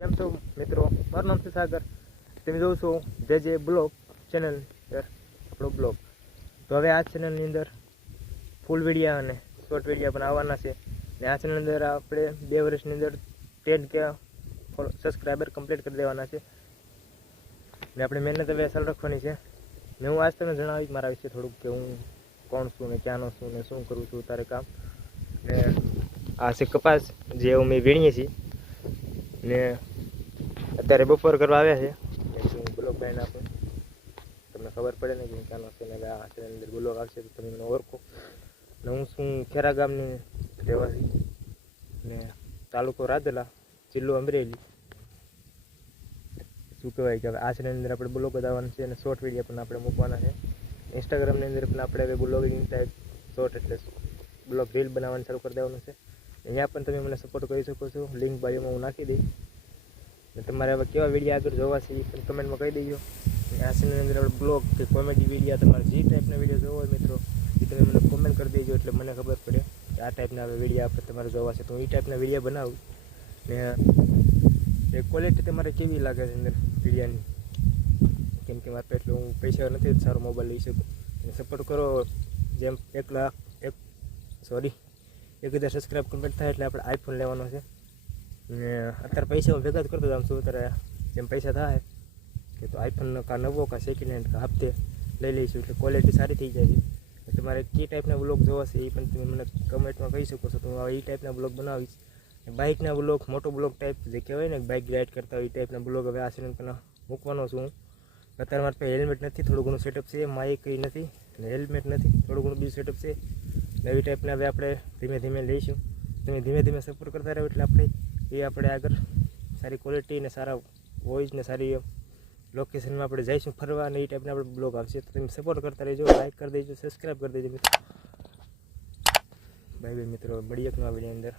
કેમ છો મિત્રો? મારું નામ છે સાગર. તમે જોઉં છો જે જે બ્લોગ ચેનલ આપણો બ્લોગ. તો હવે આ ચેનલની અંદર ફૂલ વિડીયા અને શોર્ટ વિડીયા પણ આવવાના છે. ને આ ચેનલ અંદર આપણે બે વર્ષની અંદર ટેન કે સબસ્ક્રાઈબર કમ્પ્લીટ કરી દેવાના છે. ને આપણે મહેનત હવે અસર રાખવાની છે. ને હું આજ તમને જણાવીશ મારા વિશે થોડુંક કે હું કોણ છું ને ક્યાંનો છું ને શું કરું છું તારે કામ. ને આ છે કપાસ, જે અમે વીણીએ છીએ. ને અત્યારે બપોર કરવા આવ્યા છે. બ્લોગ બનાવીને આપું. તમને ખબર પડે ને કે ચાલો ને આ ચેનલ અંદર બ્લોગ આવશે તો તમે મને ઓળખો. ને હું શું ખેરા ગામની રહેવાસી ને તાલુકો રાધેલા જિલ્લો અમરેલી. શું કહેવાય કે આ ચેનલની અંદર આપણે બ્લોગ બતાવવાનું છે અને શોર્ટ વીડિયો પણ આપણે મૂકવાના છે. ઇન્સ્ટાગ્રામની અંદર પણ આપણે હવે બ્લોગિંગ ટાઈપ શોર્ટ એટલે બ્લોગ રીલ બનાવવાનું શરૂ કરી દેવાનું છે. અહીંયા પણ તમે મને સપોર્ટ કરી શકો છો. લિંક બાયોમાં હું નાખી દઈશ. તમારે હવે કેવા વીડિયો આગળ જોવા છે એ કમેન્ટમાં કહી દેજો. અને આ ચેનલની અંદર આપણે બ્લોગ કે કોમેડી વીડિયો તમારે જે ટાઈપના વીડિયો જોવો હોય મિત્રો, એ તમે મને કોમેન્ટ કરી દેજો એટલે મને ખબર પડે કે આ ટાઈપના હવે વીડિયો આપણે તમારે જોવા છે. તો એ ટાઈપના વીડિયો બનાવું. ને એ ક્વોલિટી તમારે કેવી લાગે છે અંદર વિડીયાની કેમ કે મારે એટલું હું પૈસા નથી સારો મોબાઈલ લઈ શકું. અને સપોર્ટ કરો જેમ એક લાખ, એક સોરી એક હજાર સબસ્ક્રાઈબ કમ્પ્લીટ થાય એટલે આપણે આઈફોન લેવાનો છે. ને અત્યારે પૈસા હું ભેગા જ કરતો જાઉં છું. અત્યારે જેમ પૈસા થાય કે તો આઈફોન કા નવો કા સેકન્ડ હેન્ડ કા હપ્તે લઈ લઈશું એટલે ક્વોલિટી સારી થઈ જાય છે. તમારે કઈ ટાઈપના બ્લોગ જોવા છે એ પણ તમે મને કમેન્ટમાં કહી શકો છો. તો હું એ ટાઈપના બ્લોગ બનાવીશ. બાઇકના બ્લોગ મોટો બ્લોગ ટાઈપ જે કહેવાય ને બાઇક રાઇડ કરતા હોય એ ટાઈપના બ્લોગ હવે આ ચેનલ પર મૂકવાનો છું હું. અત્યારે મારે પાસે હેલ્મેટ નથી, થોડું ઘણું સેટઅપ છે. માઇક કંઈ નથી અને હેલ્મેટ નથી, થોડું ઘણું બીજું સેટઅપ છે. નવી ટાઈપના હવે આપણે ધીમે ધીમે લઈશું. તમે ધીમે ધીમે સપોર્ટ કરતા રહો એટલે આપણે એ આપણે આગળ સારી ક્વોલિટી ને સારા વોઇસ ને સારી લોકેશનમાં આપણે જઈશું ફરવા અને એ ટાઈપના આપણે બ્લોગ આવશે. તો તમે સપોર્ટ કરતા રહેજો લાઇક કરી દેજો સબસ્ક્રાઈબ કરી દેજો મિત્રો. બાય બાય મિત્રો, મળીએ એક નવા વીડિયો અંદર.